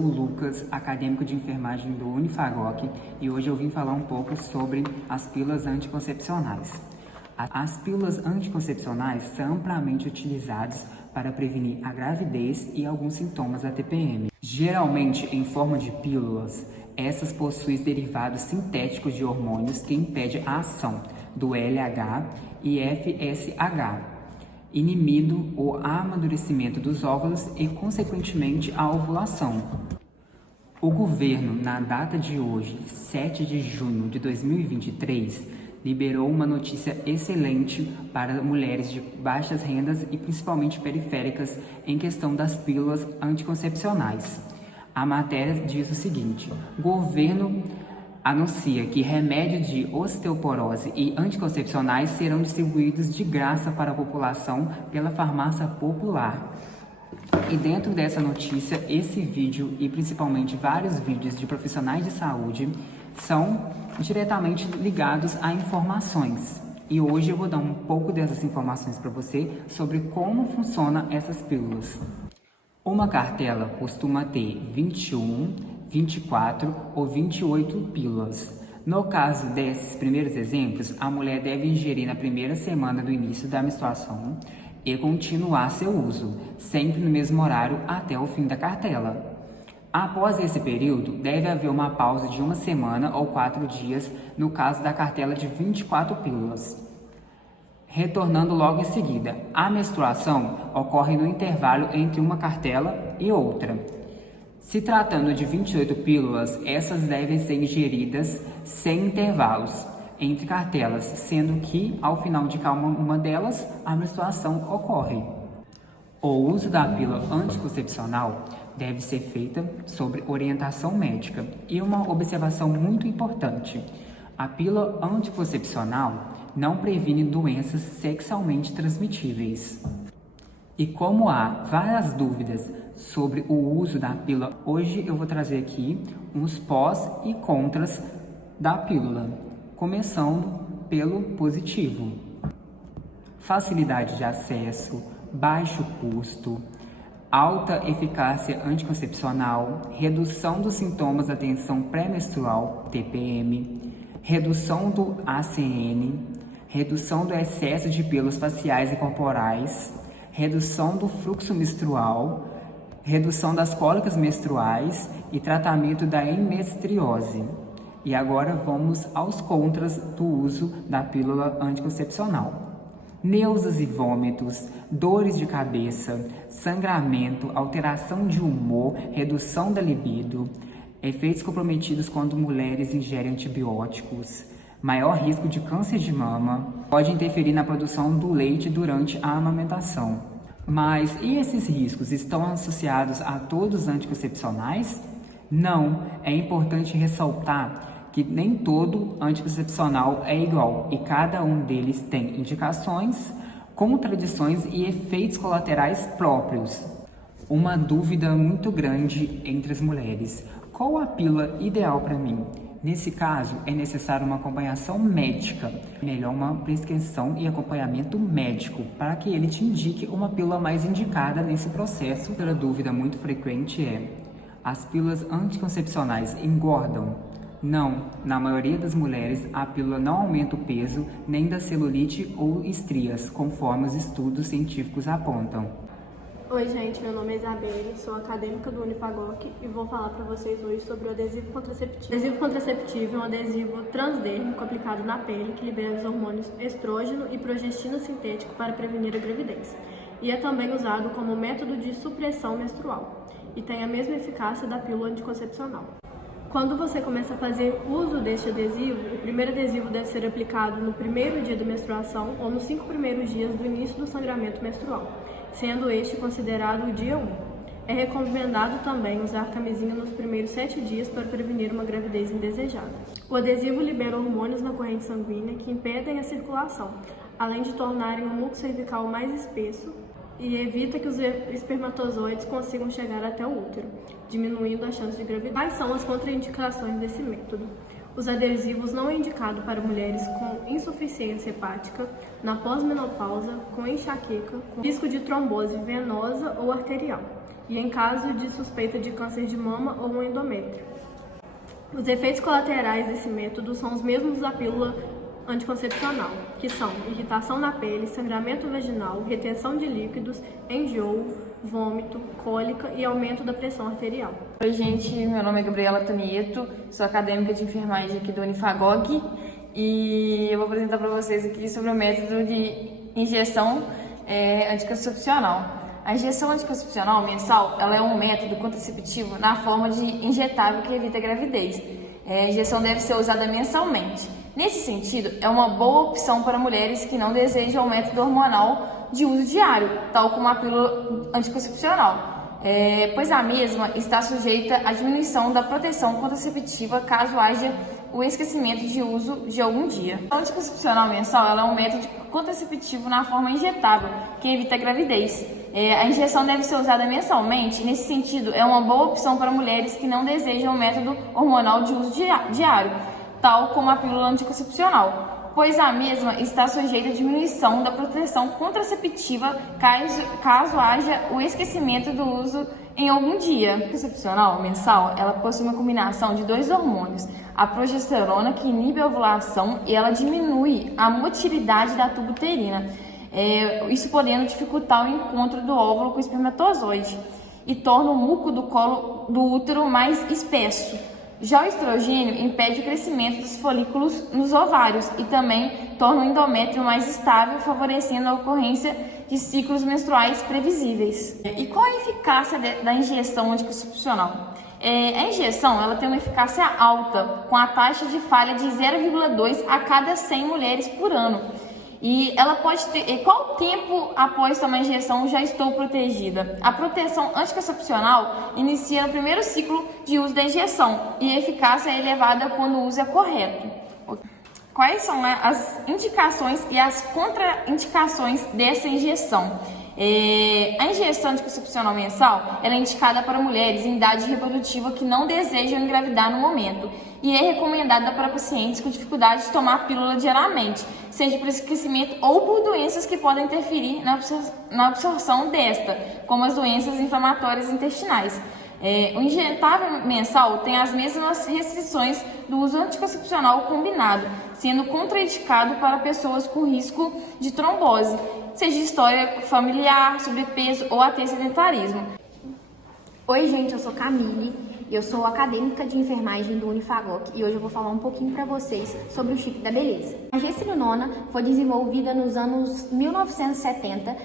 sou o Lucas, acadêmico de enfermagem do Unifagoc, e hoje eu vim falar um pouco sobre as pílulas anticoncepcionais. As pílulas anticoncepcionais são amplamente utilizadas para prevenir a gravidez e alguns sintomas da TPM. Geralmente em forma de pílulas, essas possuem derivados sintéticos de hormônios que impedem a ação do LH e FSH, inibindo o amadurecimento dos óvulos e, consequentemente, a ovulação. O governo, na data de hoje, 7 de junho de 2023, liberou uma notícia excelente para mulheres de baixas rendas e principalmente periféricas em questão das pílulas anticoncepcionais. A matéria diz o seguinte: o governo anuncia que remédios de osteoporose e anticoncepcionais serão distribuídos de graça para a população pela farmácia popular. E dentro dessa notícia, esse vídeo e principalmente vários vídeos de profissionais de saúde são diretamente ligados a informações. E hoje eu vou dar um pouco dessas informações para você sobre como funcionam essas pílulas. Uma cartela costuma ter 21, 24 ou 28 pílulas. No caso desses primeiros exemplos, a mulher deve ingerir na primeira semana do início da menstruação e continuar seu uso, sempre no mesmo horário até o fim da cartela. Após esse período, deve haver uma pausa de uma semana ou 4 dias, no caso da cartela de 24 pílulas. Retornando logo em seguida, a menstruação ocorre no intervalo entre uma cartela e outra. Se tratando de 28 pílulas, essas devem ser ingeridas sem intervalos entre cartelas, sendo que, ao final de cada uma delas, a menstruação ocorre. O uso da pílula anticoncepcional deve ser feita sob orientação médica. E uma observação muito importante: a pílula anticoncepcional não previne doenças sexualmente transmitíveis. E como há várias dúvidas sobre o uso da pílula, hoje eu vou trazer aqui uns pós e contras da pílula, começando pelo positivo: facilidade de acesso, baixo custo, alta eficácia anticoncepcional, redução dos sintomas da tensão pré-menstrual, TPM, redução do ACN, redução do excesso de pelos faciais e corporais, redução do fluxo menstrual, redução das cólicas menstruais e tratamento da endometriose. E agora vamos aos contras do uso da pílula anticoncepcional: náuseas e vômitos, dores de cabeça, sangramento, alteração de humor, redução da libido, efeitos comprometidos quando mulheres ingerem antibióticos, maior risco de câncer de mama, pode interferir na produção do leite durante a amamentação. Mas e esses riscos estão associados a todos os anticoncepcionais? Não, é importante ressaltar que nem todo anticoncepcional é igual e cada um deles tem indicações, contradições e efeitos colaterais próprios. Uma dúvida muito grande entre as mulheres: qual a pílula ideal para mim? Nesse caso, é necessário uma acompanhação médica, melhor uma prescrição e acompanhamento médico, para que ele te indique uma pílula mais indicada nesse processo. Outra dúvida muito frequente é: as pílulas anticoncepcionais engordam? Não, na maioria das mulheres, a pílula não aumenta o peso nem da celulite ou estrias, conforme os estudos científicos apontam. Oi gente, meu nome é Isabelle, sou acadêmica do Unifagoc e vou falar para vocês hoje sobre o adesivo contraceptivo. O adesivo contraceptivo é um adesivo transdérmico aplicado na pele que libera os hormônios estrógeno e progestina sintético para prevenir a gravidez. E é também usado como método de supressão menstrual e tem a mesma eficácia da pílula anticoncepcional. Quando você começa a fazer uso deste adesivo, o primeiro adesivo deve ser aplicado no primeiro dia da menstruação ou nos 5 primeiros dias do início do sangramento menstrual, sendo este considerado o dia 1. É recomendado também usar camisinha nos primeiros 7 dias para prevenir uma gravidez indesejada. O adesivo libera hormônios na corrente sanguínea que impedem a circulação, além de tornarem o muco cervical mais espesso e evita que os espermatozoides consigam chegar até o útero, diminuindo a chance de gravidez. Quais são as contraindicações desse método? Os adesivos não é indicado para mulheres com insuficiência hepática, na pós-menopausa, com enxaqueca, com risco de trombose venosa ou arterial, e em caso de suspeita de câncer de mama ou um endométrio. Os efeitos colaterais desse método são os mesmos da pílula anticoncepcional, que são irritação na pele, sangramento vaginal, retenção de líquidos, enjoo, vômito, cólica e aumento da pressão arterial. Oi, gente, meu nome é Gabriela Tonieto, sou acadêmica de enfermagem aqui do Unifagog e eu vou apresentar para vocês aqui sobre o método de injeção anticoncepcional. A injeção anticoncepcional mensal ela é um método contraceptivo na forma de injetável que evita a gravidez. A injeção deve ser usada mensalmente. Nesse sentido, é uma boa opção para mulheres que não desejam o método hormonal de uso diário, tal como a pílula anticoncepcional, pois a mesma está sujeita à diminuição da proteção contraceptiva caso haja o esquecimento de uso de algum dia. A anticoncepcional mensal ela é um método contraceptivo na forma injetável, que evita a gravidez. A injeção deve ser usada mensalmente. Nesse sentido, é uma boa opção para mulheres que não desejam o método hormonal de uso diário, tal como a pílula anticoncepcional, pois a mesma está sujeita à diminuição da proteção contraceptiva caso haja o esquecimento do uso em algum dia. A anticoncepcional mensal ela possui uma combinação de dois hormônios, a progesterona, que inibe a ovulação, e ela diminui a motilidade da tuba uterina, isso podendo dificultar o encontro do óvulo com o espermatozoide e torna o muco do colo do útero mais espesso. Já o estrogênio impede o crescimento dos folículos nos ovários e também torna o endométrio mais estável, favorecendo a ocorrência de ciclos menstruais previsíveis. E qual a eficácia da injeção anticoncepcional? A injeção ela tem uma eficácia alta, com a taxa de falha de 0,2 a cada 100 mulheres por ano. E ela pode ter... Qual tempo após tomar a injeção já estou protegida? A proteção anticoncepcional inicia no primeiro ciclo de uso da injeção e a eficácia é elevada quando o uso é correto. Quais são as indicações e as contraindicações dessa injeção? A injeção anticoncepcional mensal ela é indicada para mulheres em idade reprodutiva que não desejam engravidar no momento e é recomendada para pacientes com dificuldade de tomar a pílula diariamente, seja por esquecimento ou por doenças que podem interferir na absorção desta, como as doenças inflamatórias intestinais. O injetável mensal tem as mesmas restrições do uso anticoncepcional combinado, sendo contraindicado para pessoas com risco de trombose, seja história familiar, sobrepeso ou até sedentarismo. Oi, gente, eu sou Camille e eu sou acadêmica de enfermagem do Unifagog e hoje eu vou falar um pouquinho para vocês sobre o chip da beleza. A gestrinona foi desenvolvida nos anos 1970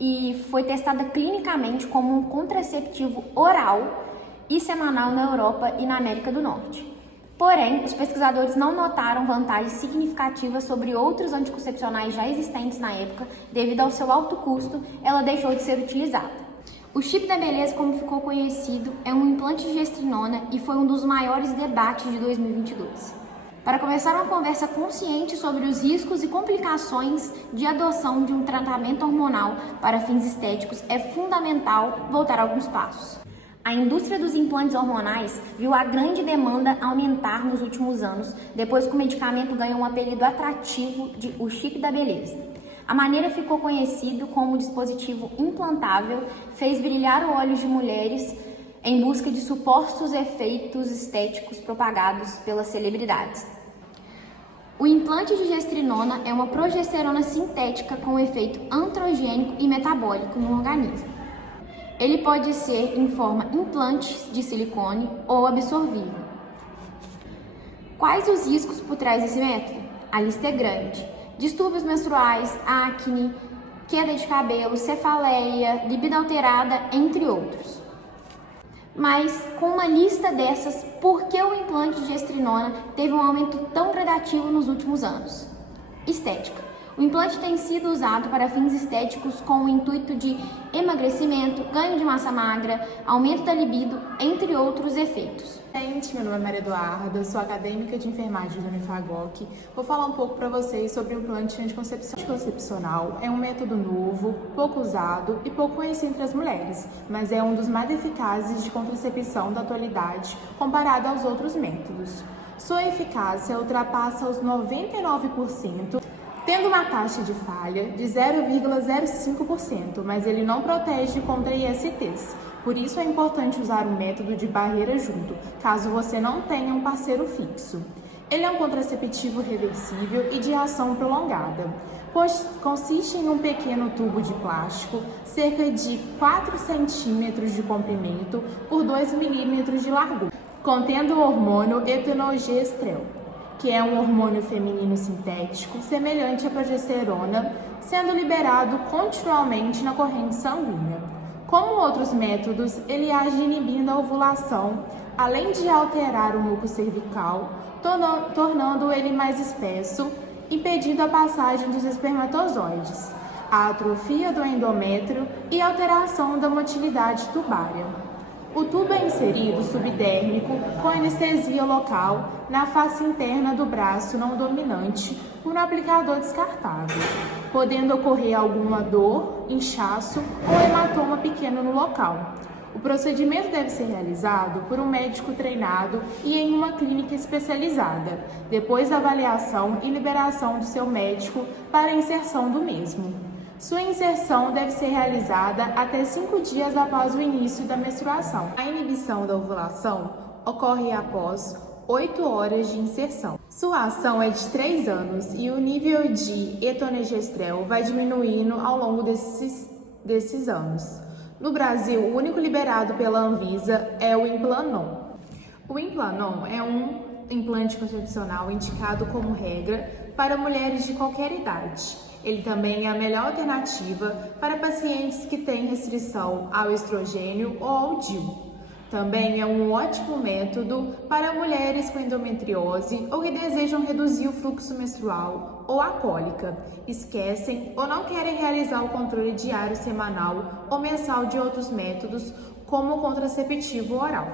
e foi testada clinicamente como um contraceptivo oral e semanal na Europa e na América do Norte. Porém, os pesquisadores não notaram vantagens significativas sobre outros anticoncepcionais já existentes na época. Devido ao seu alto custo, ela deixou de ser utilizada. O chip da beleza, como ficou conhecido, é um implante de gestrinona e foi um dos maiores debates de 2022. Para começar uma conversa consciente sobre os riscos e complicações de adoção de um tratamento hormonal para fins estéticos, é fundamental voltar alguns passos. A indústria dos implantes hormonais viu a grande demanda aumentar nos últimos anos, depois que o medicamento ganhou um apelido atrativo de o chip da beleza. A maneira ficou conhecido como dispositivo implantável, fez brilhar os olhos de mulheres em busca de supostos efeitos estéticos propagados pelas celebridades. O implante de gestrinona é uma progesterona sintética com efeito androgênico e metabólico no organismo. Ele pode ser em forma implantes de silicone ou absorvível. Quais os riscos por trás desse método? A lista é grande. Distúrbios menstruais, acne, queda de cabelo, cefaleia, libido alterada, entre outros. Mas com uma lista dessas, por que o implante de gestrinona teve um aumento tão gradativo nos últimos anos? Estética. O implante tem sido usado para fins estéticos com o intuito de emagrecimento, ganho de massa magra, aumento da libido, entre outros efeitos. Gente, meu nome é Maria Eduarda, sou acadêmica de enfermagem do Unifagog. Vou falar um pouco para vocês sobre o implante anticoncepcional. É um método novo, pouco usado e pouco conhecido entre as mulheres, mas é um dos mais eficazes de contracepção da atualidade comparado aos outros métodos. Sua eficácia ultrapassa os 99%, tendo uma taxa de falha de 0,05%, mas ele não protege contra ISTs. Por isso é importante usar um método de barreira junto, caso você não tenha um parceiro fixo. Ele é um contraceptivo reversível e de ação prolongada. Consiste em um pequeno tubo de plástico, cerca de 4 centímetros de comprimento por 2 milímetros de largura, contendo o hormônio etonogestrel, que é um hormônio feminino sintético semelhante à progesterona, sendo liberado continuamente na corrente sanguínea. Como outros métodos, ele age inibindo a ovulação, além de alterar o muco cervical, tornando ele mais espesso, impedindo a passagem dos espermatozoides, a atrofia do endométrio e a alteração da motilidade tubária. O tubo é inserido subdérmico com anestesia local na face interna do braço não dominante por um aplicador descartável, podendo ocorrer alguma dor, inchaço ou hematoma pequeno no local. O procedimento deve ser realizado por um médico treinado e em uma clínica especializada, depois da avaliação e liberação do seu médico para a inserção do mesmo. Sua inserção deve ser realizada até 5 dias após o início da menstruação. A inibição da ovulação ocorre após 8 horas de inserção. Sua ação é de 3 anos e o nível de etonogestrel vai diminuindo ao longo desses anos. No Brasil, o único liberado pela Anvisa é o Implanon. O Implanon é um implante concepcional indicado como regra para mulheres de qualquer idade. Ele também é a melhor alternativa para pacientes que têm restrição ao estrogênio ou ao DIU. Também é um ótimo método para mulheres com endometriose ou que desejam reduzir o fluxo menstrual ou a cólica, esquecem ou não querem realizar o controle diário, semanal ou mensal de outros métodos, como o contraceptivo oral.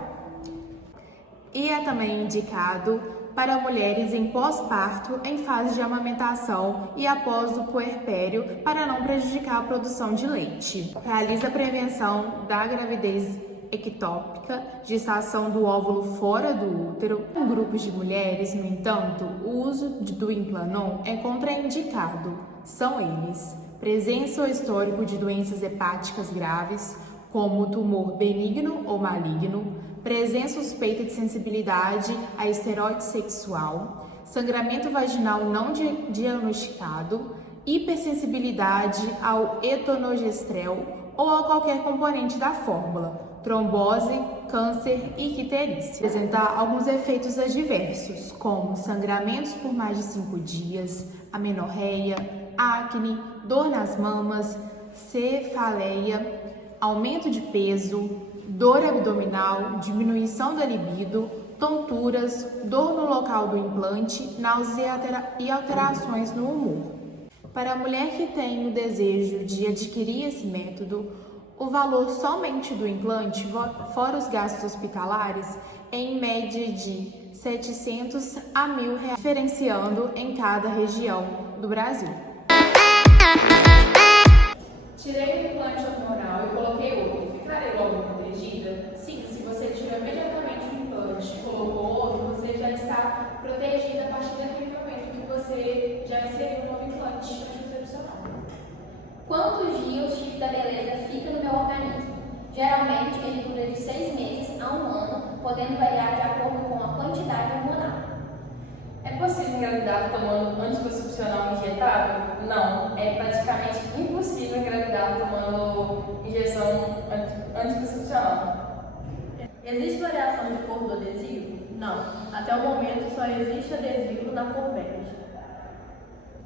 E é também indicado para mulheres em pós-parto, em fase de amamentação e após o puerpério, para não prejudicar a produção de leite. Realiza a prevenção da gravidez ectópica, gestação do óvulo fora do útero. Em grupos de mulheres, no entanto, o uso do Implanon é contraindicado. São eles: presença ou histórico de doenças hepáticas graves, como tumor benigno ou maligno, presença suspeita de sensibilidade a esteroide sexual, sangramento vaginal não diagnosticado, hipersensibilidade ao etonogestrel ou a qualquer componente da fórmula, trombose, câncer e icterícia. Apresentar alguns efeitos adversos, como sangramentos por mais de 5 dias, amenorreia, acne, dor nas mamas, cefaleia, aumento de peso, dor abdominal, diminuição da libido, tonturas, dor no local do implante, náusea e alterações no humor. Para a mulher que tem o desejo de adquirir esse método, o valor somente do implante, fora os gastos hospitalares, é em média de 700 a 1.000 reais, diferenciando em cada região do Brasil. Tirei o implante hormonal e coloquei outro. Ficarei logo protegida? Sim, se você tirou imediatamente o implante e colocou outro, você já está protegida a partir daquele momento que você já inseriu um novo implante anticoncepcional. Quantos dias o chip da beleza fica no meu organismo? Geralmente ele dura de 6 meses a 1 ano, podendo variar de acordo com a quantidade hormonal. É possível engravidar tomando anticoncepcional injetável? Não, é praticamente impossível engravidar tomando injeção anticoncepcional. Existe variação de cor do adesivo? Não. Até o momento só existe adesivo na cor bege.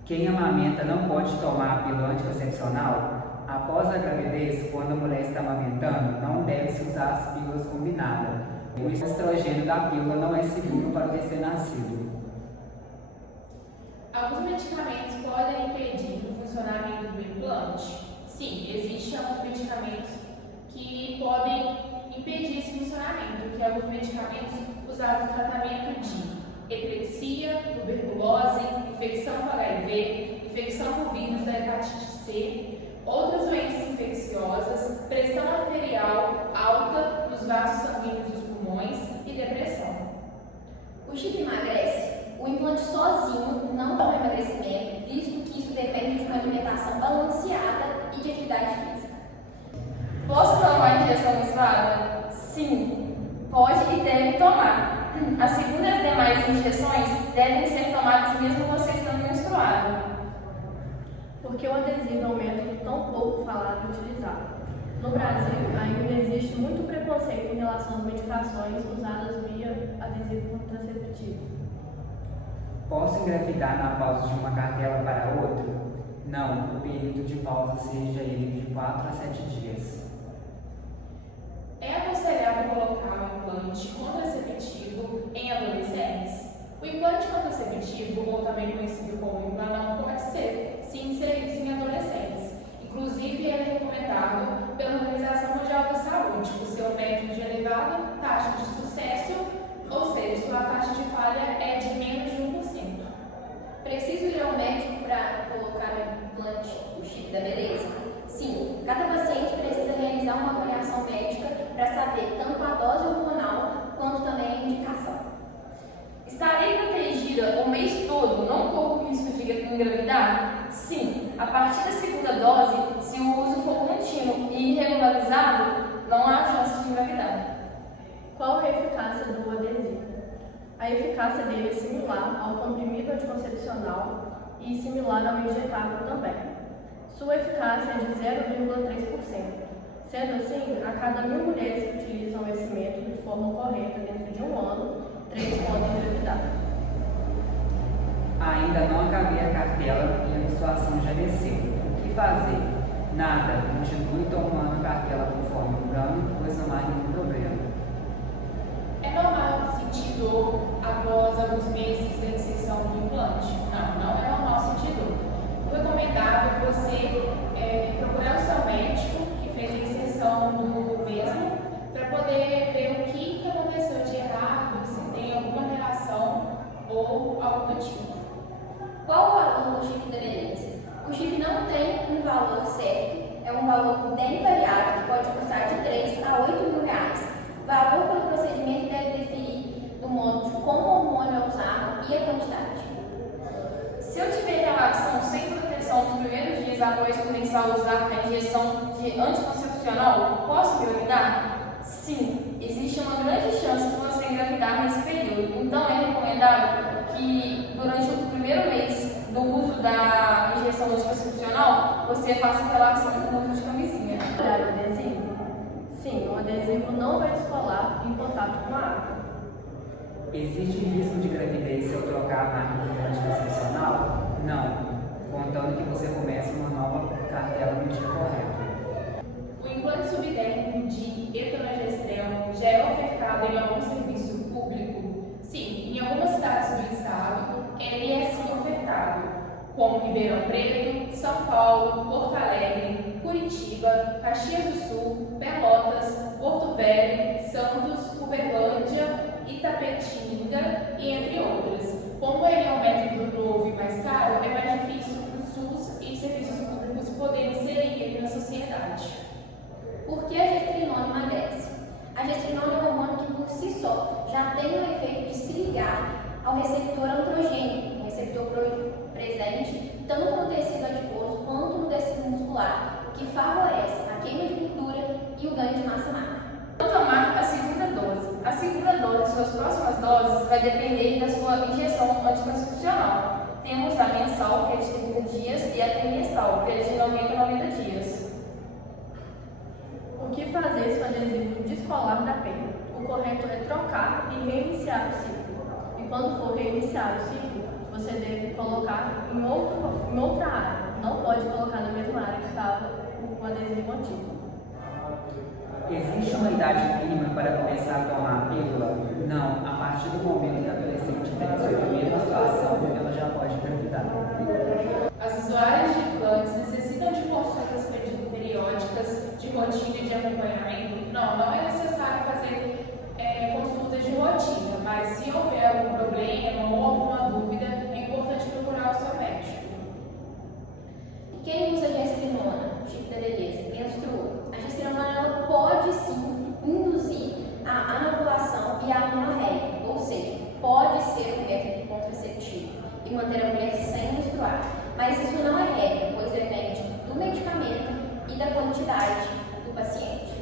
Quem amamenta não pode tomar a pílula anticoncepcional? Após a gravidez, quando a mulher está amamentando, não deve-se usar as pílulas combinadas. O estrogênio da pílula não é seguro para o recém-nascido. Alguns medicamentos podem impedir o funcionamento do implante? Sim, existem alguns medicamentos que podem impedir esse funcionamento, que é alguns medicamentos usados no tratamento de epilepsia, tuberculose, infecção por HIV, infecção por vírus da hepatite C, outras doenças infecciosas, pressão arterial alta nos vasos sanguíneos dos pulmões e depressão. O O chip emagrece? O implante sozinho não dá emagrecimento, visto que isso depende de uma alimentação balanceada e de atividade física. Posso tomar injeção menstruada? Sim, pode e deve tomar. A segunda e as demais injeções devem ser tomadas mesmo você estando menstruado. Porque o adesivo é um método tão pouco falado e utilizado. No Brasil, ainda existe muito preconceito em relação às medicações usadas via adesivo contraceptivo. Posso engravidar na pausa de uma cartela para outra? Não, o período de pausa seja ele de 4 a 7 dias. É aconselhável colocar um implante contraceptivo em adolescentes? O implante contraceptivo, ou também conhecido como implanão, pode ser inserido em adolescentes. Inclusive, ele é recomendado pela Organização Mundial da Saúde por ser um método de elevada taxa de sucesso, ou seja, sua taxa de falha é de menos de 1%. Preciso ir ao médico para colocar o implante, o chip da beleza? Sim, cada paciente precisa realizar uma avaliação médica para saber tanto a dose hormonal quanto também a indicação. Estarei protegida o mês todo, não corro o risco de engravidar? Sim, a partir da segunda dose, se o uso for contínuo e irregularizado, não há chance de engravidar. Qual a eficácia do adesivo? A eficácia dele é similar ao comprimido anticoncepcional e similar ao injetável também. Sua eficácia é de 0,3%. Sendo assim, a cada 1.000 mulheres que utilizam esse método de forma correta dentro de um ano, 3 podem engravidar. Ainda não acabei a cartela e a menstruação já desceu. O que fazer? Nada, continue tomando a cartela conforme o plano, pois não há nenhum problema. É normal sentir dor após alguns meses da inserção do implante? Não é normal sentir dor. O recomendável é você procurar o seu médico que fez a inserção do mesmo para poder ver o que aconteceu de errado, se tem alguma reação ou algo do tipo. Qual o valor do chip da beleza? O chip não tem um valor certo, é um valor bem variado que pode custar de 3 a 8 mil reais. O valor pelo procedimento deve definir do modo de como o hormônio é usado e a quantidade. Se eu tiver relação sem proteção nos primeiros dias após começar a usar a injeção de anticoncepcional, posso engravidar? Sim, existe uma grande chance de você engravidar nesse período. Então é recomendado que durante o primeiro mês do uso da injeção anticoncepcional, você faça relação com o uso de camisinha. Olhar o adesivo? Sim, o adesivo não vai descolar em contato com a água. Existe risco de gravidez se eu trocar a marca de anticoncepcional? Não, contando que você comece uma nova cartela no dia correto. O implante subdérmico de etonogestrel já é ofertado em algum serviço público? Sim, em algumas cidades do estado ele é sim ofertado, como Ribeirão Preto, São Paulo, Porto Alegre, Curitiba, Caxias do Sul, Pelotas, Porto Velho, Santos, Uberlândia, Itapetinga e entre outras. Como ele é um método novo e mais caro, é mais difícil para o SUS e serviços públicos poderem inserir ele na sociedade. Por que a gestrinona emagrece? A gestrinona é um hormônio que por si só já tem o efeito de se ligar ao receptor androgênico, receptor presente tanto no tecido adiposo quanto no tecido muscular, o que favorece a queima de gordura e o ganho de massa magra. Vou tomar a segunda dose. A segunda dose e suas próximas doses vai depender da sua injeção anticoncepcional. Temos a mensal, que é de 30 dias, e a trimestral, que é de 90 a 90 dias. O que fazer se o adesivo descolar da pele? O correto é trocar e reiniciar o ciclo. E quando for reiniciar o ciclo, você deve colocar em outra área. Não pode colocar na mesma área que estava o adesivo antigo. Existe uma idade mínima para começar a tomar a pílula? Não, a partir do momento que a adolescente tem sua primeira menstruação, ela já pode engravidar. As usuárias de implantes necessitam de consultas periódicas de rotina e de acompanhamento? Não é necessário fazer consultas de rotina, mas se houver algum problema ou alguma dúvida, é importante procurar o seu médico. Quem usa gestrinona, o chip da beleza, menstruou? A gestrinona ela pode sim induzir a anovulação e a anorreia, ou seja, pode ser um método contraceptivo e manter a mulher sem menstruar, mas isso não é regra, pois depende do medicamento e da quantidade do paciente.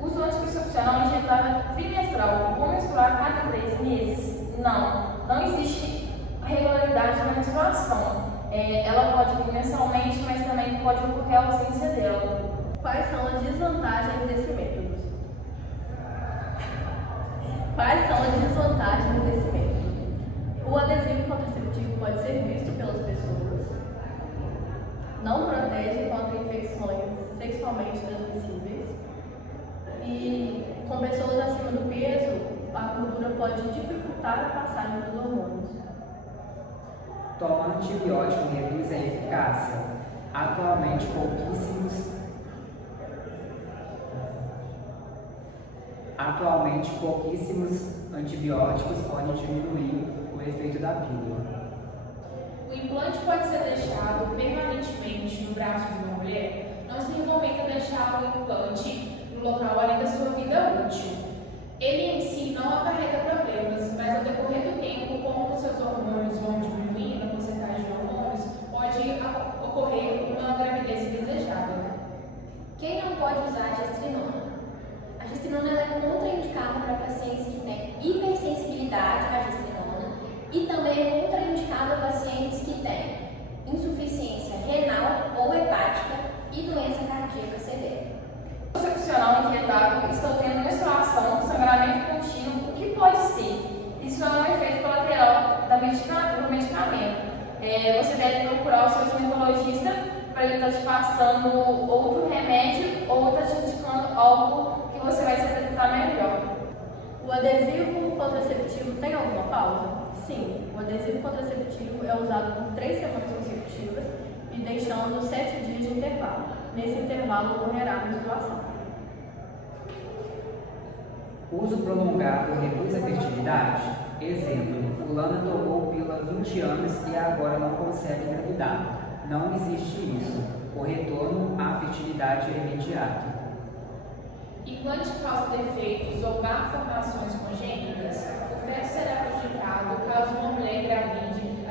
O uso anticoncepcional injetável trimestral ou menstruar a cada 3 meses? Não existe regularidade na menstruação. Ela pode vir mensalmente, mas também pode ocorrer a ausência dela. Quais são as desvantagens desse método? Quais são as desvantagens desse método? O adesivo contraceptivo pode ser visto pelas pessoas, não protege contra infecções sexualmente transmissíveis e com pessoas acima do peso, a gordura pode dificultar a passagem dos hormônios. Tomar antibiótico reduz a eficácia. Atualmente, pouquíssimos antibióticos podem diminuir o efeito da pílula. O implante pode ser deixado permanentemente no braço de uma mulher. Não se recomenda deixar o implante no local além da sua vida útil. Ele em si não acarreta problemas, mas ao decorrer do tempo, como os seus hormônios vão diminuindo, a porcentagem de hormônios, pode ocorrer uma gravidez indesejada. Quem não pode usar a gestrinona? A gestrinona ela é contraindicada para pacientes que têm hipersensibilidade à gestrinona e também é contraindicada para pacientes que têm insuficiência renal ou hepática e doença cardíaca severa. O anticoncepcional injetável estão tendo menstruação, sangramento contínuo, o que pode ser? Isso é um efeito colateral do medicamento. Você deve procurar o seu ginecologista para ele estar te passando outro remédio ou estar te indicando algo que você vai se adaptar melhor. O adesivo contraceptivo tem alguma pausa? Sim, o adesivo contraceptivo é usado por 3 semanas consecutivas e deixando 7 dias de intervalo. Nesse intervalo ocorrerá a menstruação. Uso prolongado reduz a fertilidade? Exemplo, fulana tomou pílula há 20 anos e agora não consegue engravidar. Não existe isso. O retorno à fertilidade é imediato. Implante causa defeitos ou malformações congênitas, o feto será prejudicado caso uma mulher engravide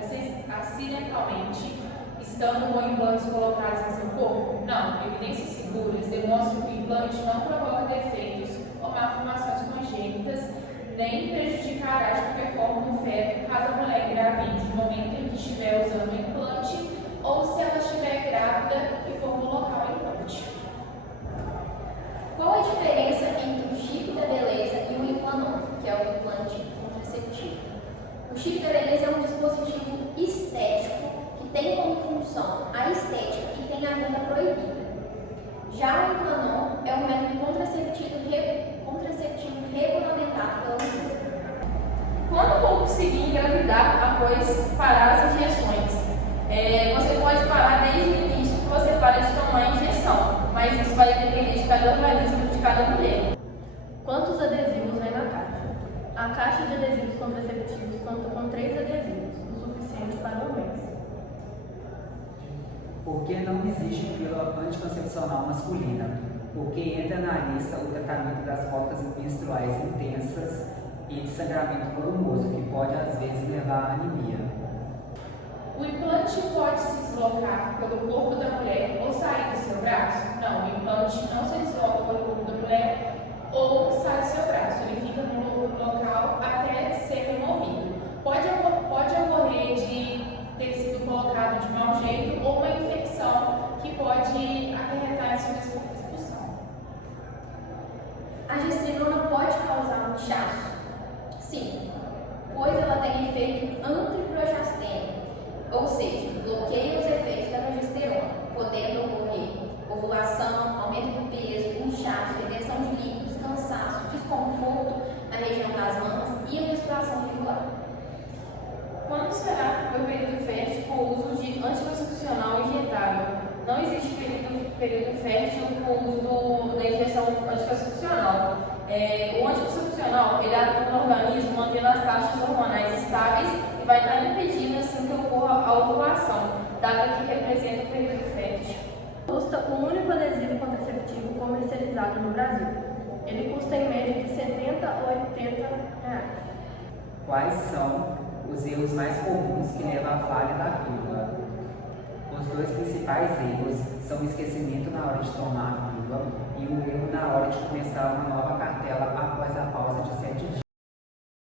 acidentalmente, estando com implantes colocados em seu corpo? Não. Evidências seguras demonstram que o implante não provoca defeitos ou malformações congênitas, nem prejudicará de qualquer forma o feto caso a mulher engravide no momento em que estiver usando o implante ou se ela estiver grávida e for colocar o implante. Qual a diferença entre o chip da beleza e o Implanon, que é o implante contraceptivo? O chip da beleza é um dispositivo estético que tem como função a estética e tem a venda proibida. Já o Implanon é um método contraceptivo regulamentado pela Anvisa. Quando for conseguir engravidar após parar as injeções? Você pode parar desde o início que você para de tomar a injeção, mas isso vai depender de cada organismo, de cada mulher. Quantos adesivos vem na caixa? A caixa de adesivos contraceptivos conta com 3 adesivos, o suficiente para um mês. Porque não existe pílula anticoncepcional masculina? Porque entra na lista o tratamento das rotas menstruais intensas e de sangramento volumoso, que pode às vezes levar à anemia. O implante pode se deslocar pelo corpo da mulher ou sair do seu braço? Não, o implante não se desloca pelo corpo da mulher ou sai do seu braço. Ele fica no local até ser removido. Pode ocorrer de ter sido colocado de mau jeito ou uma infecção que pode acarretar em sua expulsão. A gestrinona pode causar um inchaço? Sim, pois ela tem efeito antiprogestênico, ou seja, bloqueia os efeitos da progesterona, podendo ocorrer ovulação, aumento do peso, inchaço, retenção de líquidos, cansaço, desconforto na região das mamas e a menstruação regular. Quando será o período fértil com o uso de anticoncepcional injetável? Não existe período fértil com o uso da injeção anticoncepcional. O anticoncepcional ele atua no organismo mantendo as taxas hormonais estáveis e vai estar impedindo assim que ocorra a ovulação, data que representa o período fértil. Custa o único adesivo contraceptivo comercializado no Brasil. Ele custa em média de R$ 70 a R$ 80. Quais são os erros mais comuns que levam à falha da pílula? Os dois principais erros são o esquecimento na hora de tomar a pílula e o erro na hora de começar uma nova cartela